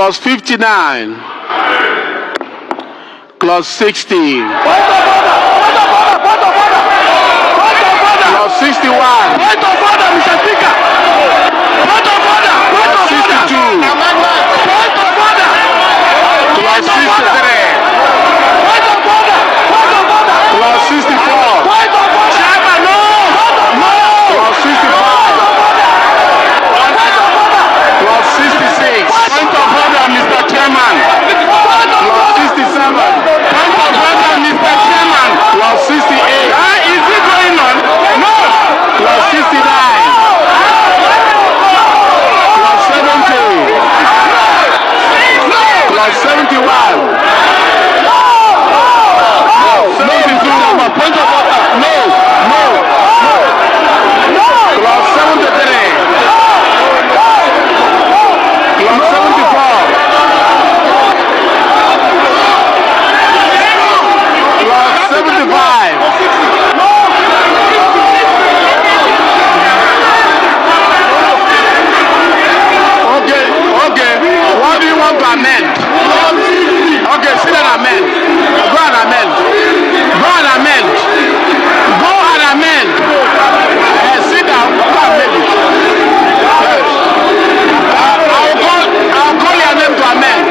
Clause 59. Clause 60. Clause 61. Point of order, Mr. Speaker. Point of order. Clause 62. Point of order. Clause 63. Point of order. Point of order. Clause 64. Point of order. Chairman, no! No. Clause 65. Clause 66. Point of order, Mr. Chairman. Clause 67. Point of order, Mr. Chairman. Clause 68. Is it going on? No. Clause 69. Clause 70. Clause 71. 72. Point of order. No. Clause 73. Clause 74. Clause 75. Okay. What do you want to amend? Okay, sit and amend. Go and amend. Sit down. Go and amend it. Yes. I'll call your name to amend.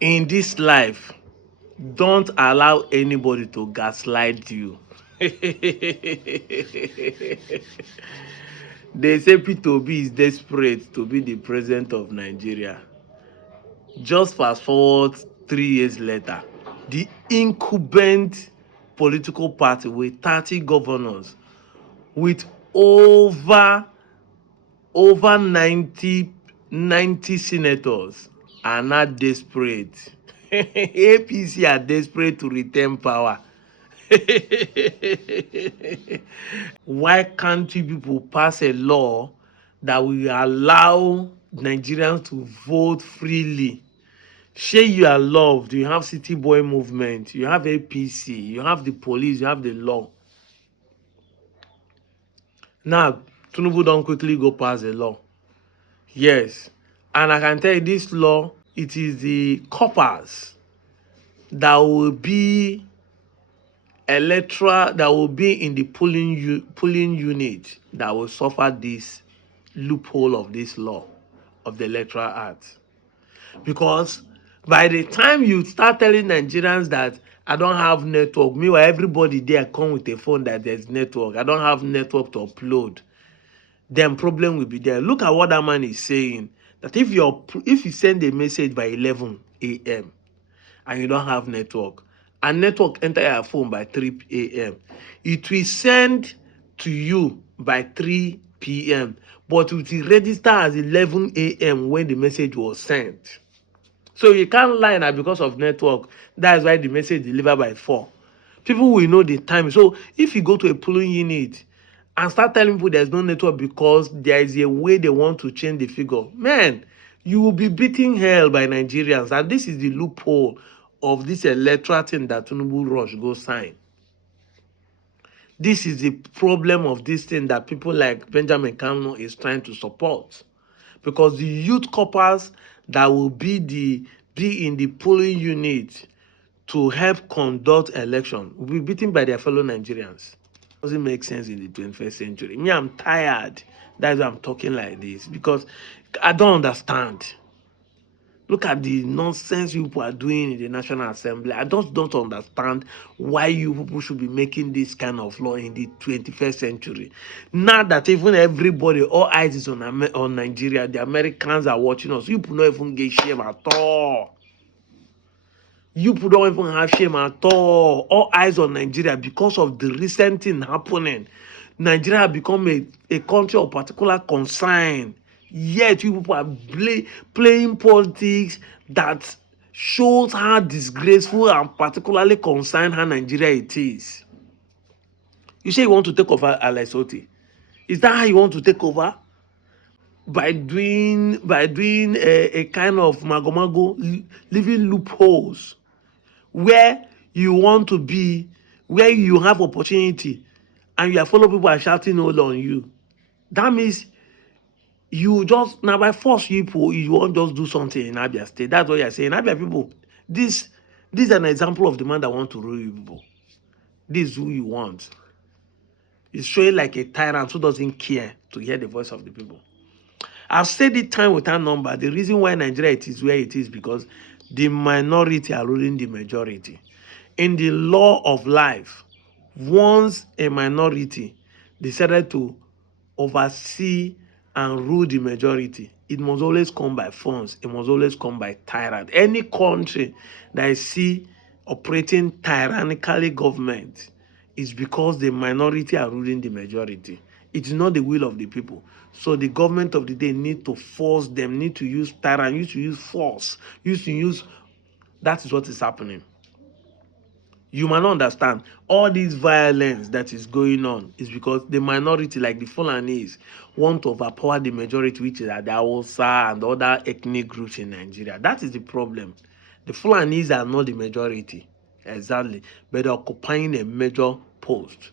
In this life, don't allow anybody to gaslight you. They say P2B is desperate to be the president of Nigeria. Just fast forward 3 years later, the incumbent political party with 30 governors, with over 90 senators, are not desperate. APC are desperate to retain power. Why can't you people pass a law that will allow Nigerians to vote freely? Share you are loved. You have City Boy movement. You have APC. You have the police. You have the law. Now, Tinubu don't quickly go pass the law. Yes. And I can tell you this law, it is the coppers that will be electoral, that will be in the polling unit that will suffer this loophole of this law of the Electoral Act. Because by the time you start telling Nigerians that I don't have network, meanwhile everybody there come with a phone that there's network, I don't have network to upload, then problem will be there. Look at what that man is saying, that if you send a message by 11 a.m. and you don't have network, and network enter your phone by 3 a.m., it will send to you by 3 p.m., but it will register as 11 a.m. when the message was sent. So you can't lie now because of network. That's why the message delivered by 4. People will know the time. So if you go to a polling unit and start telling people there's no network because there is a way they want to change the figure, man, you will be beating hell by Nigerians. And this is the loophole of this electoral thing that Tinubu rush go sign. This is the problem of this thing that people like Benjamin Kano is trying to support. Because the youth corpers that will be in the polling unit to help conduct election will be beaten by their fellow Nigerians. Doesn't make sense in the 21st century. Me, I'm tired. That's why I'm talking like this, because I don't understand. Look at the nonsense you people are doing in the National Assembly. I just don't understand why you people should be making this kind of law in the 21st century. Now that even everybody, all eyes is on Nigeria, the Americans are watching us. You people don't even get shame at all. You people don't even have shame at all. All eyes on Nigeria because of the recent thing happening. Nigeria has become a country of particular concern. Yet you people are playing politics that shows how disgraceful and particularly concerned how Nigeria it is. You say you want to take over Alex Oti. Is that how you want to take over? by doing a kind of magomago, leaving loopholes where you want to be, where you have opportunity, and your fellow people are shouting all on you. That means you just now by force people you won't just do something in Abia State. That's what you're saying. Abia people, this is an example of the man that want to rule you people. This is who you want. He's showing like a tyrant who doesn't care to hear the voice of the people. I've said it time without number. The reason why Nigeria it is where it is because the minority are ruling the majority. In the law of life, once a minority decided to oversee and rule the majority, it must always come by force. It must always come by tyrant. Any country that I see operating tyrannically government is because the minority are ruling the majority. It is not the will of the people. So the government of the day need to force them, need to use tyrant, need to use force, that is what is happening. You might not understand all this violence that is going on is because the minority, like the Fulanis, want to overpower the majority, which is the Hausa and other ethnic groups in Nigeria. That is the problem. The Fulanis are not the majority, exactly, but they're occupying a major post.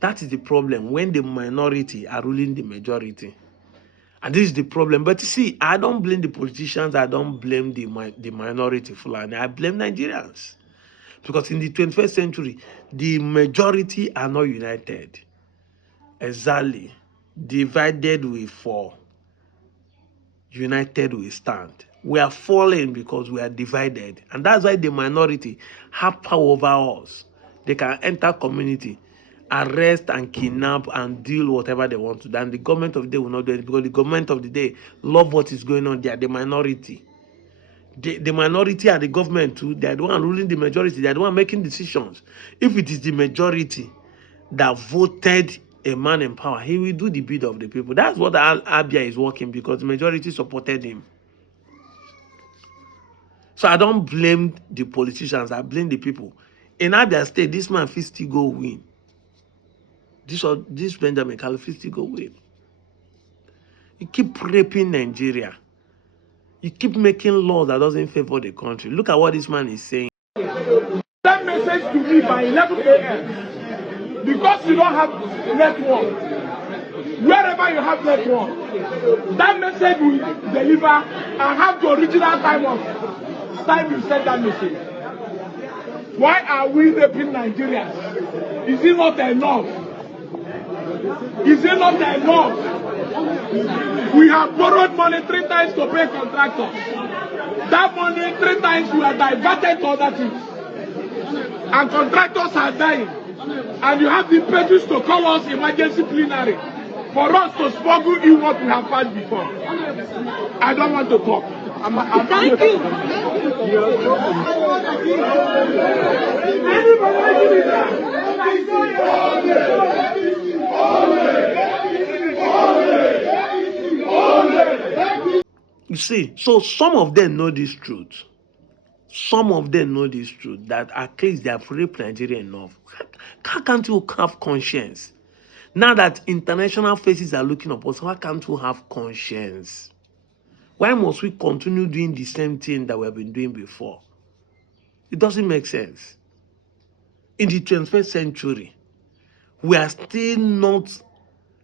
That is the problem when the minority are ruling the majority. And this is the problem. But you see, I don't blame the politicians. I don't blame the minority Fulani. I blame Nigerians. Because in the 21st century, the majority are not united. Exactly. Divided we fall. United we stand. We are falling because we are divided. And that's why the minority have power over us. They can enter community, arrest and kidnap and deal whatever they want to. Then the government of the day will not do it because the government of the day love what is going on there. The minority. The minority and the government too, they are the one ruling the majority, they are the one making decisions. If it is the majority that voted a man in power, he will do the bid of the people. That's what Abia is working because the majority supported him. So I don't blame the politicians, I blame the people. In Abia State, this man fit still go win. This Benjamin Kalu fit still go win. You keep raping Nigeria. You keep making laws that doesn't favor the country. Look at what this man is saying. That message to me by 11 a.m. Because you don't have network. Wherever you have network, that message will deliver and have the original time you send that message. Why are we raping Nigerians? Is it not enough? Is it not enough? We have borrowed money 3 times to pay contractors. That money 3 times we are diverted to other things. And contractors are dying. And you have the pages to call us emergency plenary for us to smuggle in what we have found before. I don't want to talk. Thank you. You see, so some of them know this truth. Some of them know this truth that at least they have raped Nigeria enough. How can't you have conscience? Now that international faces are looking up us, why can't you have conscience? Why must we continue doing the same thing that we have been doing before? It doesn't make sense. In the 21st century, we are still not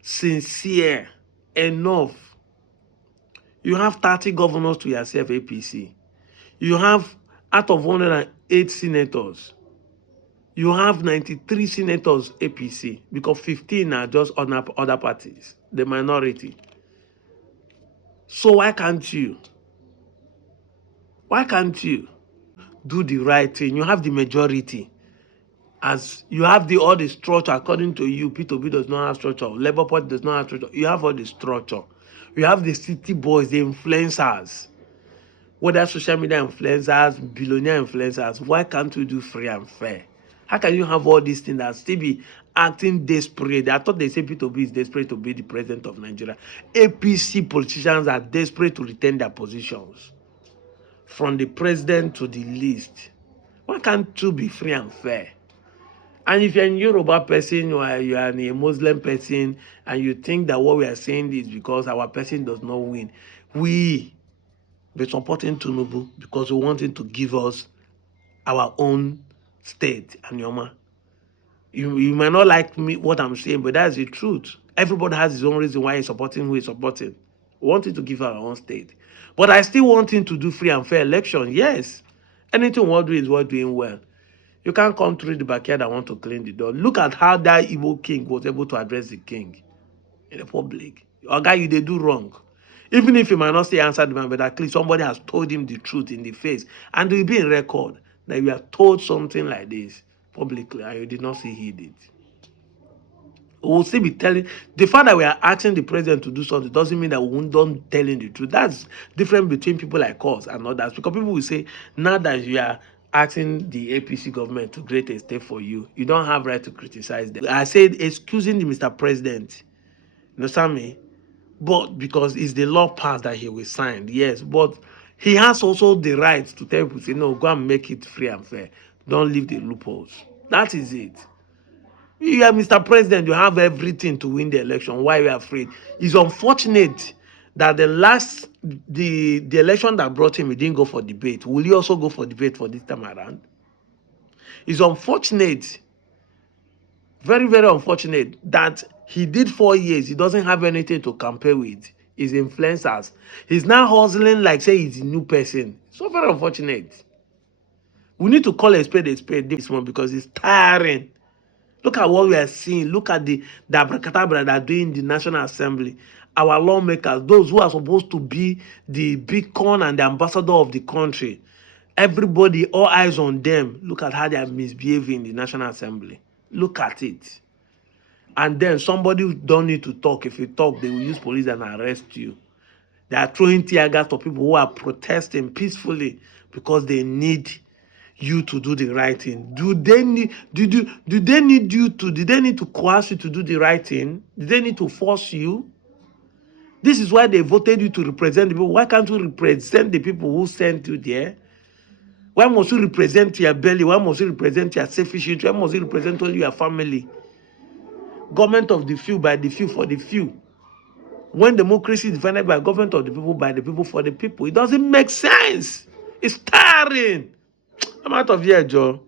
sincere enough. You have 30 governors to yourself, APC. You have, out of 108 senators, you have 93 senators, APC, because 15 are just other parties, the minority. So why can't you? Why can't you do the right thing? You have the majority. As you have all the structure, according to you, P2B does not have structure, Labour Party does not have structure. You have all the structure. You have the city boys, the influencers, whether social media influencers, billionaire influencers. Why can't we do free and fair? How can you have all these things that still be acting desperate? I thought they say P2B is desperate to be the president of Nigeria. APC politicians are desperate to retain their positions, from the president to the list. Why can't you be free and fair? And if you're a Yoruba person or you are a Muslim person and you think that what we are saying is because our person does not win, we be supporting Tinubu because we want him to give us our own state and Yoma. You might not like me what I'm saying, but that's the truth. Everybody has his own reason why he's supporting who he's supporting. We want him to give our own state. But I still want him to do free and fair election. Yes. Anything we're doing is worth doing well. You can't come through the backyard and want to clean the door. Look at how that Igbo king was able to address the king in the public. Or guy, you they do wrong. Even if he might not say answer the man, but at least somebody has told him the truth in the face. And it will be in record that you have told something like this publicly and you did not see he did. We will still be telling the fact that we are asking the president to do something doesn't mean that we won't don't telling the truth. That's different between people like us and others. Because people will say, now that you are asking the APC government to create a state for you, you don't have right to criticize them. I said excusing the Mr. President. You understand me? But because it's the law passed that he will sign, yes. But he has also the right to tell people, say, no, go and make it free and fair. Don't leave the loopholes. That is it. You are Mr. President, you have everything to win the election. Why are you afraid? It's unfortunate that the election that brought him, he didn't go for debate. Will he also go for debate for this time around? It's unfortunate, very, very unfortunate that he did 4 years. He doesn't have anything to compare with his influencers. He's now hustling like say he's a new person. So very unfortunate. We need to call a spade this one because it's tiring. Look at what we are seeing. Look at the abracadabra that are doing in the National Assembly. Our lawmakers, those who are supposed to be the beacon and the ambassador of the country. Everybody, all eyes on them. Look at how they are misbehaving in the National Assembly. Look at it. And then somebody who don't need to talk. If you talk, they will use police and arrest you. They are throwing tear gas to people who are protesting peacefully because they need you to do the right thing. Do they need to coerce you to do the right thing? Do they need to force you? This is why they voted you to represent the people. Why can't you represent the people who sent you there? Why must you represent your belly? Why must you represent your selfish interest? Why must you represent only your family? Government of the few, by the few, for the few. When democracy is defended by government of the people, by the people, for the people, it doesn't make sense. It's tiring. I'm out of here, Joe.